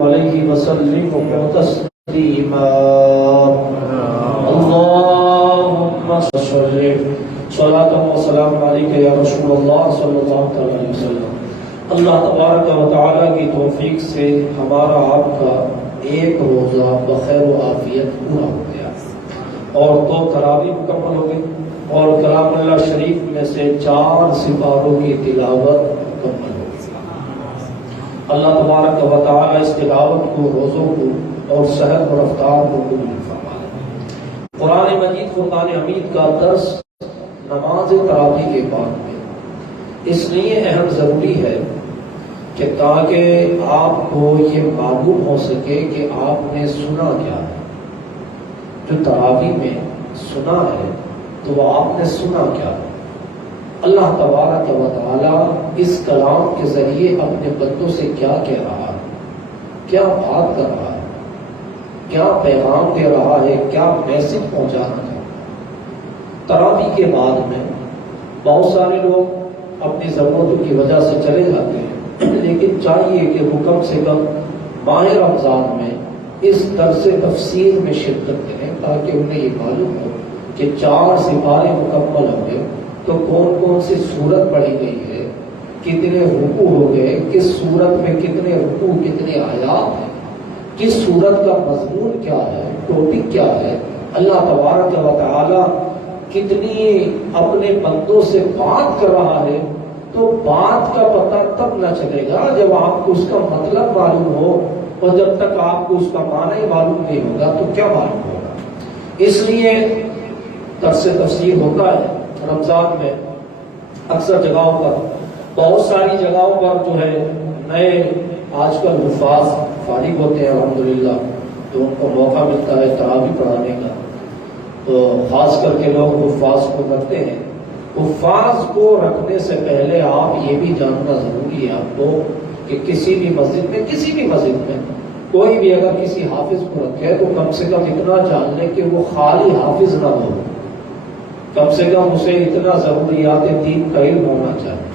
علیہ وسلم تسلیما اللہم صلی صلاۃ و سلام علیک یا رسول اللہ صلی اللہ علیہ وسلم۔ اللہ تبارک و تعالیٰ کی توفیق سے ہمارا آپ کا ایک روزہ بخیر و عافیت پورا ہو گیا اور 2 تراویح مکمل ہو گئی اور کلام اللہ شریف میں سے 4 سپاروں کی تلاوت مکمل ہو گئی۔ اللہ تبارک و تعالیٰ اس تلاوت کو، روزوں کو اور صحت و رفتار کو قبول فرمائے۔ قرآن مجید فرقان حمید کا درس نماز تراویح کے بعد میں اس لیے اہم ضروری ہے کہ تاکہ آپ کو یہ معلوم ہو سکے کہ آپ نے سنا کیا ہے۔ جو تراویح میں سنا ہے تو وہ آپ نے سنا کیا ہے۔ اللہ تبارک و تعالیٰ اس کلام کے ذریعے اپنے بندوں سے کیا کہہ رہا ہے، کیا بات کر رہا ہے، کیا پیغام دے رہا ہے، کیا میسج پہنچانا ہے۔ تراویح کے بعد میں بہت سارے لوگ اپنی ضرورتوں کی وجہ سے چلے جاتے ہیں، لیکن چاہیے کہ وہ کم سے کم ماہ رمضان میں اس درس تفسیر میں شرکت کریں تاکہ انہیں یہ معلوم ہو کہ 4 سپارے مکمل ہو گئے تو کون کون سی سورت پڑھی گئی ہے، کتنے رکوع ہو گئے، کس سورت میں کتنے رکوع، کتنے آیات ہیں، کس سورت کا مضمون کیا ہے، ٹاپک کیا ہے، اللہ تبارک و تعالی کتنی اپنے بندوں سے بات کر رہا ہے۔ تو بات کا پتہ تب نہ چلے گا جب آپ کو اس کا مطلب معلوم ہو، اور جب تک آپ کو اس کا معنی معلوم نہیں ہوگا تو کیا معلوم ہوگا۔ اس لیے درس تفسیر ہوتا ہے رمضان میں اکثر جگہوں پر، بہت ساری جگہوں پر جو ہے نئے آج کل حفاظ فارغ ہوتے ہیں الحمدللہ، تو ان کو موقع ملتا ہے تراویح پڑھانے کا، تو خاص کر کے لوگ حفاظ کو رکھتے ہیں۔ حفاظ کو رکھنے سے پہلے آپ یہ بھی جاننا ضروری ہے آپ کو کہ کسی بھی مسجد میں کوئی بھی اگر کسی حافظ کو رکھے تو کم سے کم اتنا جان لے کہ وہ خالی حافظ نہ ہو، کم سے کم اسے اتنا ضروریات دین کا علم ہونا چاہیے۔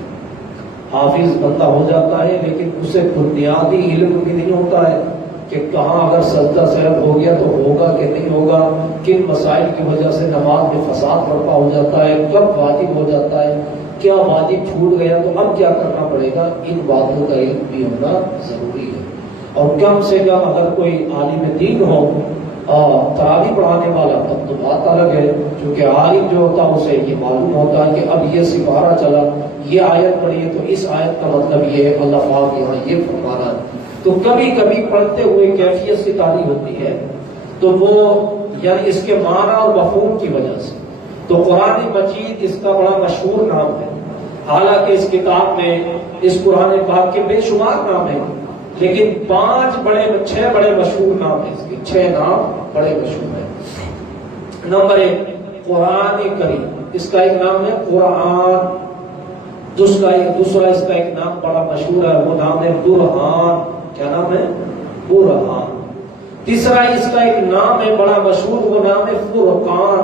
حافظ بندہ ہو جاتا ہے لیکن اسے بنیادی علم بھی نہیں ہوتا ہے کہ کہاں اگر سجدہ سہو ہو گیا تو ہوگا کہ نہیں ہوگا، کن مسائل کی وجہ سے نماز میں فساد برپا ہو جاتا ہے، کب واجب ہو جاتا ہے، کیا واجب چھوٹ گیا تو اب کیا کرنا پڑے گا، ان باتوں کا علم بھی ہونا ضروری ہے۔ اور کم سے کم اگر کوئی عالم دین ہو تراویح پڑھانے والا تب تو بات الگ ہے، کیونکہ عالم جو ہوتا ہے اسے یہ معلوم ہوتا ہے کہ اب یہ سپارہ چلا، یہ آیت پڑھی ہے تو اس آیت کا مطلب یہ ہے، اللہ پاک یہاں یہ فرما رہا ہے۔ تو کبھی کبھی پڑھتے ہوئے کیفیت سے تعریف ہوتی ہے تو وہ یعنی اس کے معنی اور مفہوم کی وجہ سے۔ تو قرآن مجید اس کا بڑا مشہور نام ہے، حالانکہ اس کتاب میں اس قرآن پاک کے بے شمار نام ہیں، لیکن 6 بڑے مشہور نام ہیں، اس کے 6 نام بڑے مشہور ہیں۔ نمبر 1 قرآن کریم، اس کا ایک نام ہے قرآن۔ دوسرا اس کا ایک نام بڑا مشہور ہے، وہ نام ہے برہان۔ کیا نام ہے؟ برہان۔ تیسرا اس کا ایک نام ہے بڑا مشہور، وہ نام ہے فرقان۔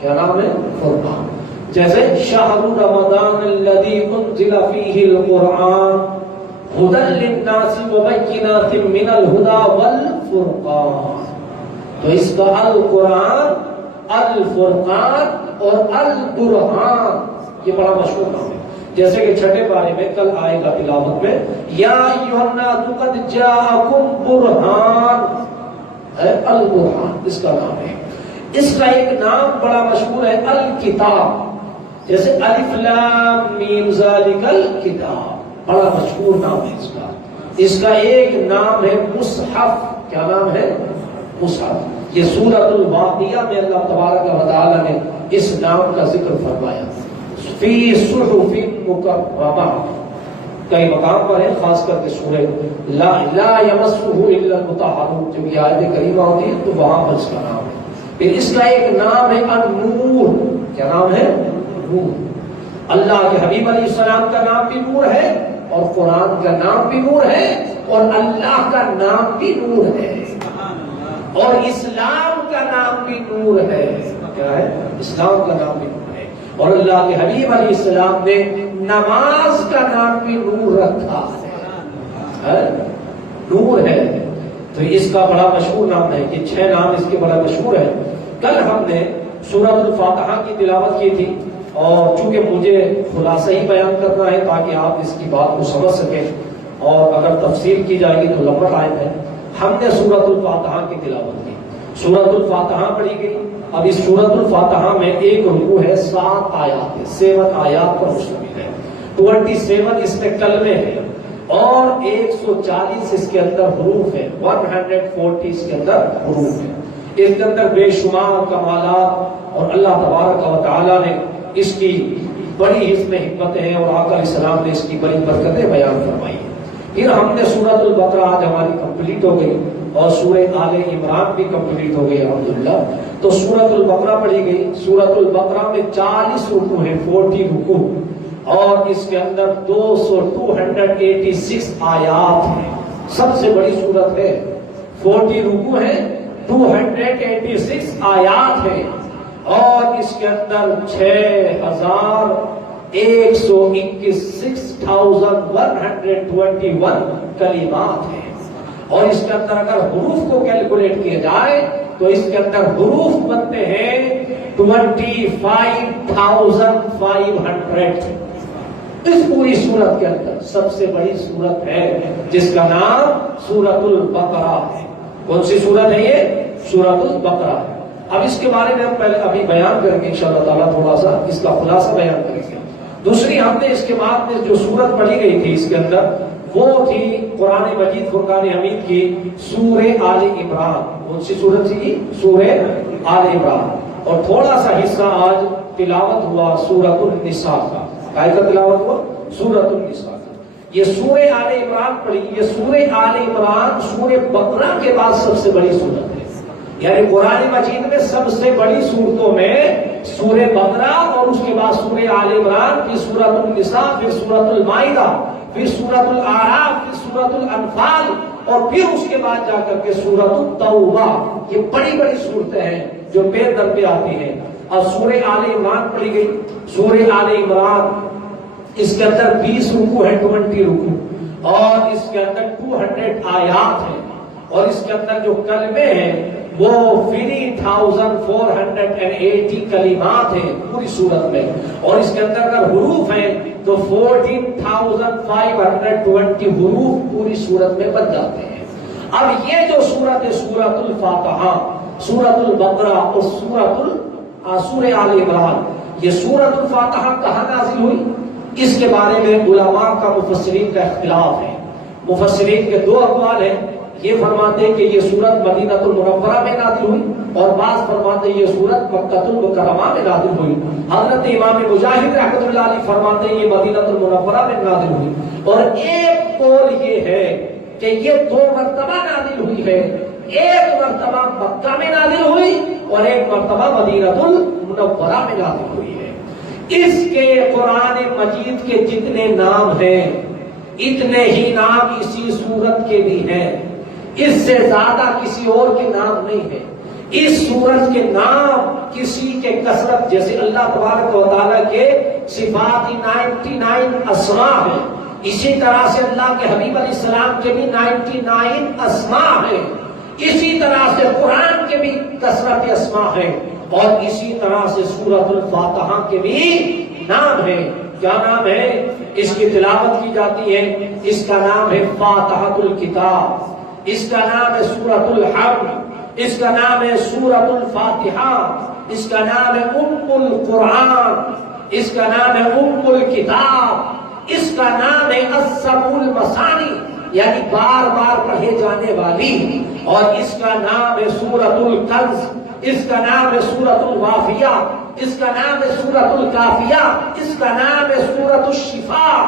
کیا نام ہے؟ فرقان۔ جیسے شہر رمضان الذی انزل فیہ القرآن ہدی للناس وبینات من الہدی والفرقان۔ تو اس کا القرآن، الفرقان اور البرہان یہ بڑا مشہور نام ہے۔ جیسے کہ 6 پارے میں کل آئے گا تلاوت میں، یا ایھا الناس قد جاءکم برہان، البرہان اس کا نام ہے۔ اس کا ایک نام بڑا مشہور ہے الکتاب، جیسے الف لام میم ذالک الکتاب، بڑا مشہور نام ہے اس کا۔ اس کا ایک نام ہے مصحف۔ کیا نام ہے؟ مصحف۔ یہ سورۃ الواقعہ میں اللہ تبارک و تعالی نے اس نام کا ذکر فرمایا، فی صحف مکرمہ، کئی مقام پر ہے، خاص کر کے سورہ لا یمسہ الا المطہرون، جب یہ آیت کریمہ ہوتی ہے تو وہاں پر اس کا نام ہے۔ پھر اس کا ایک نام ہے النور۔ کیا نام ہے؟ نور۔ اللہ کے حبیب علیہ السلام کا نام بھی نور ہے، اور قرآن کا نام بھی نور ہے، اور اللہ کا نام بھی نور ہے، اور اسلام کا نام بھی نور ہے۔ کیا ہے؟ اسلام کا نام بھی نور ہے، اور اللہ کے حبیب علیہ السلام نے نماز کا نام بھی نور رکھا ہے، نور ہے۔ تو اس کا بڑا مشہور نام ہے، یہ 6 نام اس کے بڑا مشہور ہے۔ کل ہم نے سورۃ الفاتحہ کی تلاوت کی تھی، اور چونکہ مجھے خلاصہ ہی بیان کرنا ہے تاکہ آپ اس کی بات کو سمجھ سکیں، اور اگر تفصیل کی جائے گی تو لمبا ٹائم ہے، ہم نے سورۃ الفاتحہ کی تلاوت کی، سورۃ الفاتحہ پڑھی گئی۔ اب اس سورۃ الفاتحہ میں ایک رکوع ہے، 7 آیات ہے، 7 آیات پر مشتمل ہے، 27 اس میں کلمے ہیں، اور 140 اس کے اندر حروف ہے، 140 اس کے اندر حروف ہے۔ اس کے اندر بے شمار کمالات، اور اللہ تبارک و تعالی نے اس کی بڑی اس میں حکمتیں اور آقا علیہ السلام نے اس کی بڑی برکتیں بیان فرمائی ہیں۔ پھر ہم نے سورۃ البقرہ آج ہماری کمپلیٹ ہو گئی، اور سورہ آل عمران بھی کمپلیٹ ہو گئی الحمدللہ۔ تو سورۃ البقرہ پڑھی گئی۔ سورۃ البقرہ میں 40 رکوع ہیں، 40 رکوع، اور اس کے اندر 286 آیات ہیں، سب سے بڑی سورت ہے۔ 40 رکوع ہیں، 286 آیات ہیں، اور اس کے اندر 6121 کلمات ہیں، اور اس کے اندر اگر حروف کو کیلکولیٹ کیا جائے تو اس کے اندر حروف بنتے ہیں 25,500۔ اس پوری سورت کے اندر سب سے بڑی سورت ہے جس کا نام سورۃ البقرہ ہے۔ کون سی سورت ہے یہ؟ سورۃ البقرہ ہے۔ اب اس کے بارے میں ہم پہلے ابھی بیان کریں گے انشاءاللہ تعالیٰ، تھوڑا سا اس کا خلاصہ بیان کریں گے۔ دوسری ہم نے اس کے بعد میں جو سورت پڑھی گئی تھی اس کے اندر، وہ تھی قرآن مجید فرقان حمید کی سورہ آل عمران۔ کون سی سورت تھی؟ سورہ آل عمران۔ اور تھوڑا سا حصہ آج تلاوت ہوا سورۃ النساء کا۔ کائے کا تلاوت ہوا؟ سورۃ النساء کا۔ یہ سورہ آل عمران پڑھی۔ یہ سورہ آل عمران سورہ بقرہ کے بعد سب سے بڑی سورت ہے، یعنی قرآن مجید میں سب سے بڑی صورتوں میں سورہ بقرہ، اور اس کے بعد سورہ آل عمران، پھر سورۃ النساء، پھر سورۃ المائدہ، پھر سورۃ الاعراف، پھر سورۃ الانفال، اور پھر اس کے بعد جا کر کے سورۃ التوبہ۔ یہ بڑی بڑی صورتیں ہیں جو پہ در پہ آتی ہیں۔ اور سورہ آل عمران پڑھی گئی۔ سورہ آل عمران اس کے اندر 20 رکوع ہے، 20 رکوع، اور اس کے اندر 200 آیات ہیں، اور اس کے اندر جو کلمے ہیں وہ 3,480 کلمات ہیں پوری صورت میں، اور اس کے اندر اگر حروف ہیں تو 14,520 حروف پوری صورت میں بن جاتے ہیں۔ اب یہ جو صورت ہے سورۃ الفاتحہ، سورۃ البقرہ اور سورہ آل عمران، یہ سورۃ الفاتحہ کہاں نازل ہوئی؟ اس کے بارے میں علماء کا، مفسرین کا اختلاف ہے۔ مفسرین کے 2 اقوال ہیں، یہ فرماتے ہیں کہ یہ سورت مدینہ المنورہ میں نازل ہوئی، اور بعض فرماتے ہیں یہ سورت مکہ المکرمہ میں نازل ہوئی۔ حضرت امام مجاہد رحمۃ اللہ علیہ فرماتے ہیں یہ مدینہ المنورہ میں نازل ہوئی، اور ایک قول یہ ہے کہ یہ 2 مرتبہ نازل ہوئی ہے، ایک مرتبہ مکہ میں نازل ہوئی اور ایک مرتبہ مدینہ المنورہ میں نازل ہوئی ہے۔ اس کے قرآن مجید کے جتنے نام ہیں اتنے ہی نام اسی سورت کے بھی ہیں، اس سے زیادہ کسی اور کے نام نہیں ہے۔ اس سورت کے نام کسی کے کثرت، جیسے اللہ تبارک و تعالیٰ کے صفات 99 اسماء ہیں، اسی طرح سے اللہ کے حبیب علیہ السلام کے بھی 99 اسماء ہیں، اسی طرح سے قرآن کے بھی کثرت اسماء ہیں، اور اسی طرح سے سورۃ الفاتحہ کے بھی نام ہیں۔ کیا نام ہے؟ اس کی تلاوت کی جاتی ہے، اس کا نام ہے فاتحۃ الکتاب، اس کا نام ہے سورۃ الحمد، اس کا نام ہے سورۃ الفاتحہ، اس کا نام ہے القرآن، اس کا نام ہے الکتاب، اس کا نام ہے السبع المثانی، یعنی بار بار پڑھے جانے والی، اور اس کا نام ہے سورۃ الکنز، اس کا نام ہے سورۃ الوافیہ، اس کا نام ہے سورۃ الکافیہ، اس کا نام ہے سورۃ الشفاء،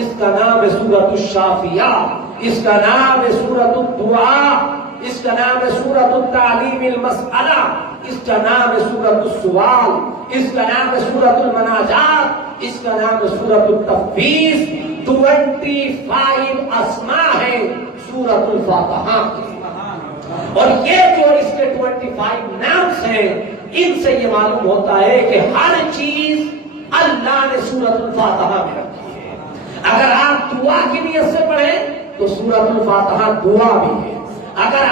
اس کا نام ہے سورۃ الشافیہ، اس کا نام ہے سورۃ الدعاء، اس کا نام ہے سورۃ التعلیم المسئلہ، اس کا نام ہے سورۃ السؤال، اس کا نام ہے سورۃ المناجات، اس کا نام ہے سورۃ التفویض۔ 25 اسماء ہیں سورۃ الفاتحہ کی، اور یہ جو اس کے 25 نامز ہیں، ان سے یہ معلوم ہوتا ہے کہ ہر چیز اللہ نے سورۃ الفاتحہ میں رکھی ہے۔ اگر آپ دعا کی نیت سے پڑھیں تو سورۃ الفاتحہ دعا بھی ہے، اگر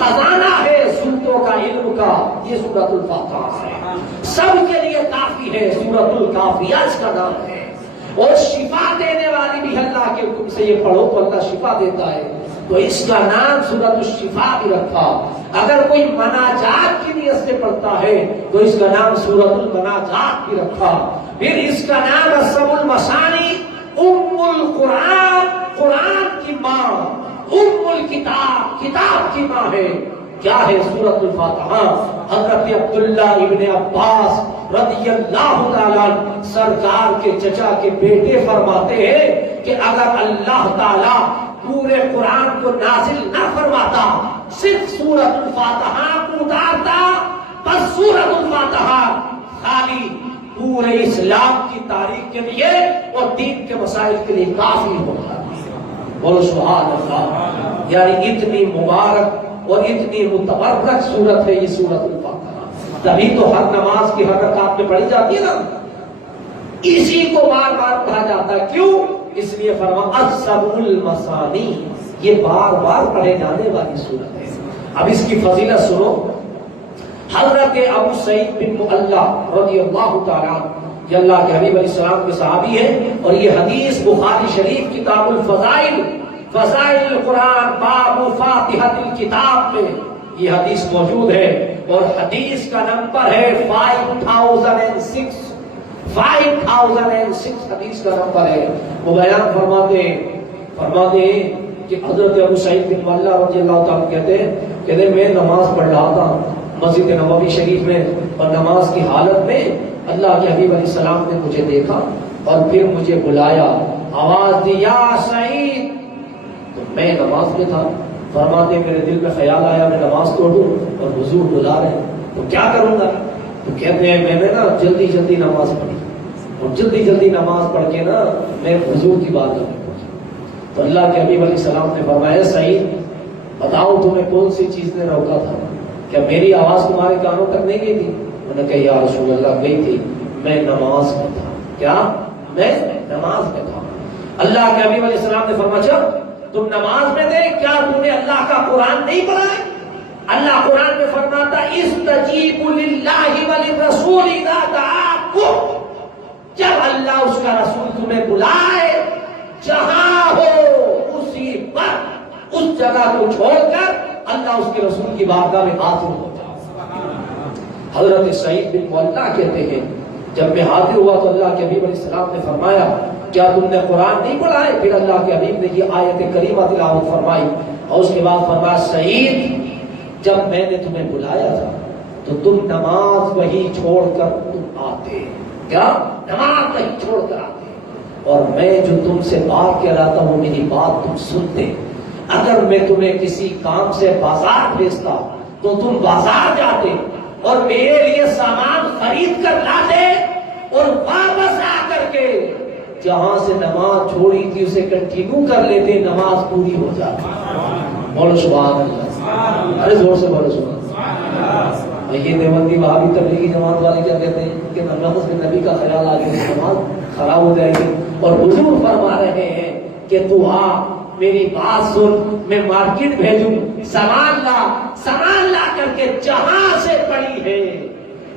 خزانہ ہے سورتوں کا علم کا، یہ سورۃ الفاتحہ ہے۔ سب کے لیے کافی ہے، سورۃ الکافیہ اس کا نام ہے۔ اور شفا دینے والی بھی اللہ کے حکم سے، یہ پڑھو تو اللہ شفا دیتا ہے، تو اس کا نام سورۃ الشفا بھی رکھا۔ اگر کوئی مناجات کی نیت سے پڑھتا ہے تو اس کا نام سورۃ المناجات بھی رکھا۔ پھر اس کا نام السبع المثانی، ام القرآن، قرآن کی ماں، ام الکتاب، کتاب کی ماں ہے۔ کیا ہے سورۃ الفاتحہ؟ حضرت عبداللہ ابن عباس رضی اللہ تعالیٰ سرکار کے چچا کے بیٹے فرماتے ہیں کہ اگر اللہ تعالیٰ پورے قرآن کو نازل نہ فرماتا، صرف سورۃ الفاتحہ کو اتارتا، بس سورۃ الفاتحہ خالی پورے اسلام کی تاریخ کے لیے اور دین کے مسائل کے لیے کافی ہوتا ہے۔ بولو سبحان اللہ۔ یعنی اتنی مبارک اور اتنی متبرک سورت ہے یہ سورۃ الفاتحہ، تبھی تو ہر نماز کی ہر رکعت میں پڑھی جاتی ہے نا، اسی کو بار بار پڑھا جاتا ہے۔ کیوں؟ اس لیے فرمایا السبع المثانی، یہ بار بار پڑھے جانے والی سورت ہے۔ اب اس کی فضیلت سنو۔ حضرت ابو سعید بن معلّہ رضی اللہ تعالیٰ، یہ اللہ کے حبیب علیہ السلام کے صحابی ہیں، اور یہ حدیث بخاری شریف کتاب الفضائل، فضائل القرآن باب فاتحۃ الکتاب میں یہ حدیث موجود ہے، اور حدیث کا نمبر ہے 5006 حدیث کا نمبر ہے۔ وہ بیان فرماتے ہیں کہ حضرت ابو سعید بن معلّہ رضی اللہ تعالیٰ کہتے ہیں میں نماز پڑھ رہا تھا مسجد نبوی شریف میں، اور نماز کی حالت میں اللہ کے حبیب علیہ السلام نے مجھے دیکھا اور پھر مجھے بلایا، آواز دی یا سعید، تو میں نماز میں تھا۔ فرماتے میرے دل میں خیال آیا میں نماز توڑوں اور حضور بلا رہے ہیں تو کیا کروں گا؟ تو کہتے ہیں میں نے نا جلدی نماز پڑھی، اور جلدی نماز پڑھ کے نا میں حضور کی بات میں پہنچا۔ تو اللہ کے حبیب علیہ السلام نے فرمایا سعید بتاؤ تمہیں کون سی چیز نے روکا تھا؟ کیا میری آواز تمہارے کانوں تک نہیں گئی تھی؟ انہوں نے کہا یا رسول اللہ گئی تھی، میں نماز میں تھا۔ کیا؟ میں نماز میں تھا۔ اللہ کے حبیب علیہ السلام نے فرمایا تم نماز میں تھے، کیا تم نے اللہ کا قرآن نہیں پڑھا ہے؟ اللہ قرآن میں فرماتا استجیبوا للہ وللرسول اذا دعاکم، جب اللہ اس کا رسول تمہیں بلائے جہاں ہو اسی پر، اس جگہ کو چھوڑ کر اللہ اس کے رسول کی بارگاہ میں حاضر ہو جاؤ۔ حضرت سعید بن معلّہ کہتے ہیں جب میں حاضر ہوا تو اللہ کے حبیب علیہ السلام نے فرمایا کیا تم نے قرآن نہیں پڑھا ہے؟ پھر اللہ کے حبیب نے یہ آیت کریمہ تلاوت فرمائی، اور اس کے بعد فرمایا سعید جب میں نے تمہیں بلایا تھا تو تم نماز وہی چھوڑ کر تم آتے، کیا نماز وہی چھوڑ کر آتے، اور میں جو تم سے بات کہہ رہا تھا وہ میری بات تم سنتے۔ اگر میں تمہیں کسی کام سے بازار بھیجتا تو تم بازار جاتے اور میرے لیے سامان خرید کر لاتے، اور واپس آ کر کے جہاں سے نماز چھوڑی تھی اسے کنٹینیو کر لیتے، نماز پوری ہو جاتی۔ بولو سبحان اللہ، ارے زور سے بولو سبحان اللہ۔ یہ دیوبندی وہابی تبلیغی جماعت والے کیا کہتے ہیں کہ نماز میں نبی کا خیال آ گیا نماز خراب ہو جائے گی، اور حضور فرما رہے ہیں کہ تو آ میری بات سن، میں مارکیٹ بھیجوں، سامان لا کر کے جہاں سے پڑھی ہے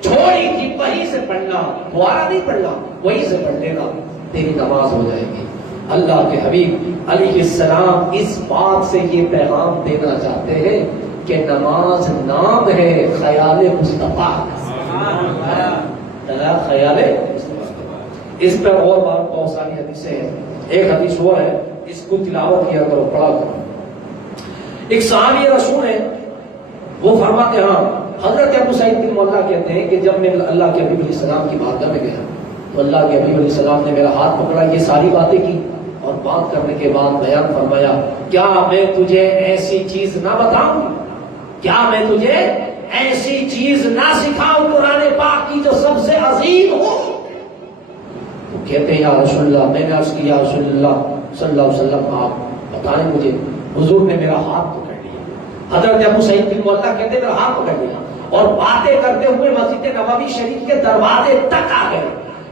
چھوڑی تھی وہیں سے پڑھنا، دوبارہ نہیں پڑھنا، وہیں سے پڑھ لینا، تیری نماز ہو جائے گی۔ اللہ کے حبیب علیہ السلام اس بات سے یہ پیغام دینا چاہتے ہیں کہ نماز نام ہے خیال مصطفیٰ، خیال اس پر اور بہت ساری حدیثیں ہیں۔ ایک حدیث وہ ہے اس کو تلاوت کیا کرو، پڑھا کرو۔ ایک صحابی رسول ہے وہ فرماتے ہاں حضرت ابو سعید بن معلّہ کہتے ہیں کہ جب میں اللہ کے حبیب علیہ السلام کی بارگاہ میں گیا تو اللہ کے حبیب علیہ السلام نے میرا ہاتھ پکڑا، یہ ساری باتیں کی، اور بات کرنے کے بعد بیان فرمایا کیا میں تجھے ایسی چیز نہ بتاؤں، کیا میں تجھے ایسی چیز نہ سکھاؤں قرآن پاک کی جو سب سے عظیم ہو؟ تو کہتے ہیں یا رسول اللہ، میں نے عرض کیا یا رسول اللہ صلی اللہ علیہ وسلم آپ بتائیں مجھے۔ حضور نے میرا ہاتھ پکڑ لیا، حضرت ابو سعید بن معلّہ کہتے ہیں میرا ہاتھ پکڑ لیا اور باتیں کرتے ہوئے مسجد نبوی شریف کے دروازے تک آ گئے۔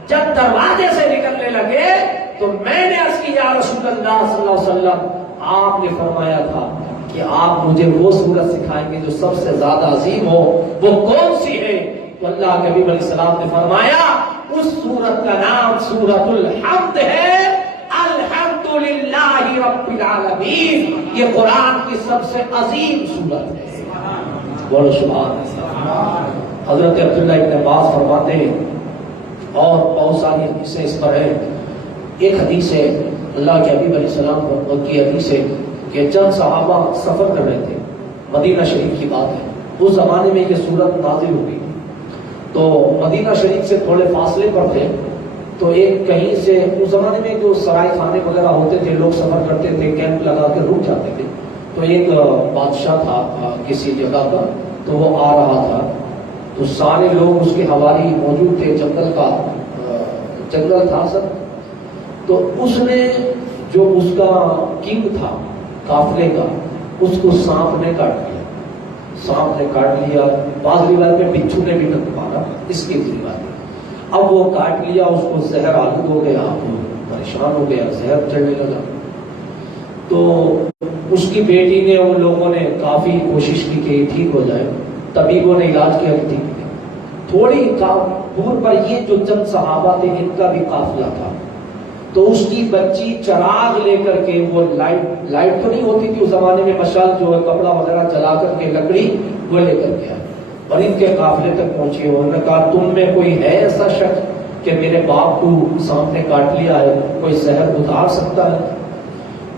جب دروازے سے نکلنے لگے تو میں نے عرض کی یا رسول اللہ صلی اللہ علیہ وسلم آپ نے فرمایا تھا کہ آپ مجھے وہ سورت سکھائیں گے جو سب سے زیادہ عظیم ہو، وہ کون سی ہے؟ تو اللہ کے نبی علیہ السلام نے فرمایا اس سورت کا نام سورۃ الحمد ہے، الحمدللہ رب العالمین۔ یہ قرآن کی سب سے عظیم سورت ہے۔ بولو سبحان اللہ۔ حضرت عبداللہ ابن عباس فرماتے ہیں، اور بہت ساری حدیثیں اس پر ہیں۔ ایک حدیث ہے اللہ کے حبیب علیہ السلام کی حدیث ہے کہ چند صحابہ سفر کر رہے تھے، مدینہ شریف کی بات ہے، اس زمانے میں یہ سورت نازل ہوئی، تو مدینہ شریف سے تھوڑے فاصلے پر تھے، تو ایک کہیں سے اس زمانے میں جو سرائے خانے وغیرہ ہوتے تھے، لوگ سفر کرتے تھے، کیمپ لگا کے رک جاتے تھے، تو ایک بادشاہ تھا کسی جگہ کا، تو وہ آ رہا تھا، تو سارے لوگ اس کے حوالی موجود تھے، جنگل تھا سب، تو اس نے جو اس کا کنگ تھا قافلے کا، اس کو سانپ نے کاٹ لیا، سانپ نے کاٹ لیا، بعض روایت میں بچھو نے بھی مارا، اس کی روایت، اب وہ کاٹ لیا، اس کو زہر آلود ہو گیا، پریشان ہو گیا، زہر چڑھنے لگا، تو اس کی بیٹی نے، ان لوگوں نے کافی کوشش کی کہ ٹھیک ہو جائے، طبیبوں نے علاج کیا کہ ٹھیک ہے، تھوڑی دور پر یہ جو چند صحابہ تھے ان کا بھی قافلہ تھا، تو اس کی بچی چراغ لے کر کے، وہ لائٹ تو نہیں ہوتی تھی اس زمانے میں، مشال جو ہے کپڑا وغیرہ جلا کر کے لکڑی وہ لے کر کے آئی، اور ان کے قافلے تک پہنچی، انہوں نے کہا تم میں کوئی ہے ایسا شخص کہ میرے باپ کو سانپ نے کاٹ لیا ہے، کوئی زہر اتار سکتا ہے؟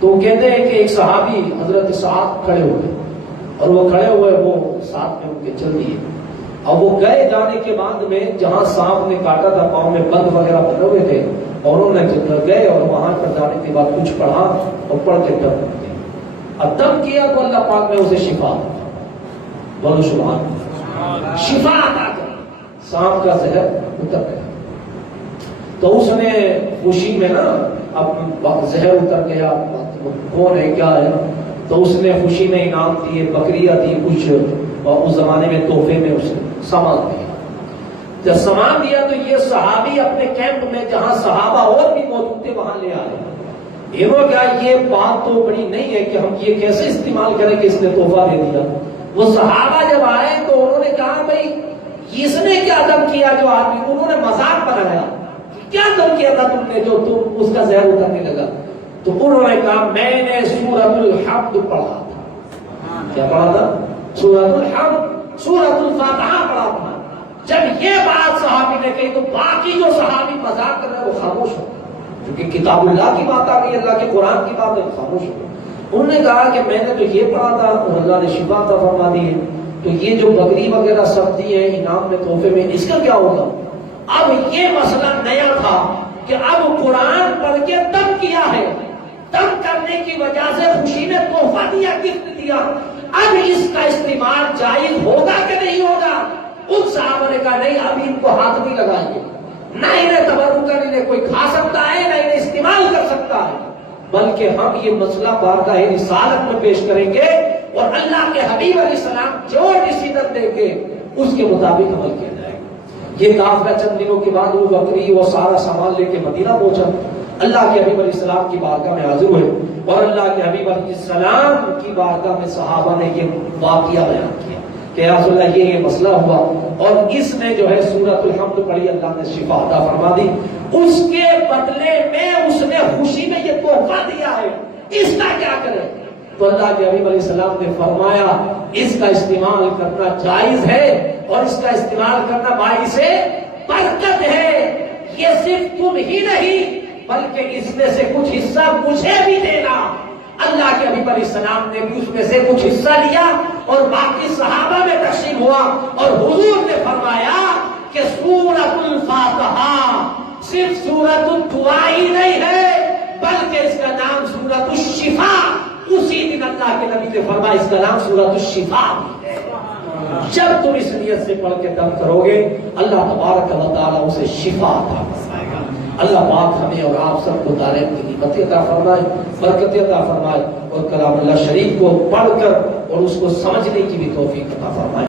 تو کہتے ہیں کہ ایک صحابی حضرت سعد کھڑے ہوئے، اور وہ کھڑے ہوئے، وہ ساتھ میں ان کے چل دیے، اور وہ گئے جانے کے بعد میں جہاں سانپ نے کاٹا تھا، پاؤں میں بند وغیرہ بنے ہوئے تھے، اور انہوں نے گئے اور وہاں پر جانے کے بعد کچھ پڑھا اور پڑھ کے دم کیا، اب دم کیا تو اللہ پاک نے اسے شفا، بولو سبحان اللہ، شفا عطا کر، سانپ کا زہر اتر گیا، تو اس نے خوشی میں نا، اب زہر اتر گیا، کون ہے کیا ہے، تو اس نے خوشی میں انعام دیے، بکریاں دی کچھ، اور اس زمانے میں تحفے میں اسے سامان دیا، جب سامان دیا تو یہ صحابی اپنے کیمپ میں جہاں صحابہ اور بھی موجود تھے وہاں لے آئے، انہوں کہا یہ بات تو بڑی نہیں ہے کہ ہم یہ کیسے استعمال کریں کہ اس نے تحفہ دے دیا، وہ صحابہ جب آئے تو انہوں نے کہا بھائی اس نے کیا دم کیا جو آدمی، انہوں نے مذاق بنایا، کیا دم کیا تھا تم نے جو تم اس کا زہر اترنے لگا، تو انہوں نے کہا میں نے سورۃ الحمد پڑھا تھا، کیا پڑھا تھا؟ سورۃ الحمد، سورۃ الفاتحہ پڑھا تھا۔ جب یہ بات صحابی نے کہی تو باقی جو صحابی مذاق کر رہے ہیں وہ خاموش ہو گئے، کیونکہ کتاب اللہ کی بات آ گئی، اللہ کے قرآن کی بات ہے، خاموش ہو گئے۔ انہوں نے کہا کہ میں نے تو یہ پڑھا تھا اور اللہ نے شفا عطا فرما دی ہے، تو یہ جو بکری وغیرہ سب دی ہے انعام میں تحفے میں، اس کا کیا ہوگا؟ اب یہ مسئلہ نیا تھا کہ اب قرآن پڑھ کے دم کیا ہے، دم کرنے کی وجہ سے خوشی میں تحفہ دیا، گفٹ دیا، اب اس کا استعمال جائز ہوگا کہ نہیں ہوگا؟ ان صحابہ نے کہا نہیں، ابھی ان کو ہاتھ نہیں لگائیں گے، نہ انہیں تبرک کر انہیں کوئی کھا سکتا ہے، نہ انہیں استعمال کر سکتا ہے، بلکہ ہم یہ مسئلہ بارگاہ رسالت میں پیش کریں گے، اور اللہ کے حبیب علیہ السلام جو ڈیسیژن دیں گے اس کے مطابق عمل کیا جائے گا۔ یہ قافلہ چند دنوں کے بعد وہ بکری وہ سارا سامان لے کے مدینہ پہنچا، اللہ کے حبیب علیہ السلام کی بارگاہ میں حاضر ہوئے، اور اللہ کے حبیب علیہ السلام کی بارگاہ میں صحابہ نے یہ واقعہ بیان کیا کہ یا رسول اللہ یہ مسئلہ ہوا، اور اس نے جو ہے سورۃ الحمد پڑھی، اللہ نے شفا عطا فرما دی، اس کے بدلے میں اس نے خوشی میں یہ تحفہ دیا ہے، اس کا کیا کرے؟ تو اللہ کے حبیب علیہ السلام نے فرمایا اس کا استعمال کرنا جائز ہے، اور اس کا استعمال کرنا باعث برکت ہے، یہ صرف تم ہی نہیں بلکہ اس میں سے کچھ حصہ مجھے بھی دینا۔ اللہ کے حبیب علیہ السلام نے بھی اس میں سے کچھ حصہ لیا، اور باقی صحابہ میں تقسیم ہوا، اور حضور نے فرمایا کہ سورۃ الفاتحہ صرف سورۃ الدعاء ہی نہیں ہے بلکہ اس کا نام سورۃ الشفا، اسی دن اللہ کے نبی نے فرمایا اس کا نام سورۃ الشفا ہے۔ جب تم اس نیت سے پڑھ کے دم کرو گے اللہ تبارک و تعالیٰ اسے شفا عطا فرمائے گا۔ اللہ پاک ہمیں اور آپ سب کو دارین کی نعمت عطا فرمائے، برکت عطا فرمائے، اور کلام اللہ شریف کو پڑھ کر اور اس کو سمجھنے کی بھی توفیق عطا فرمائے۔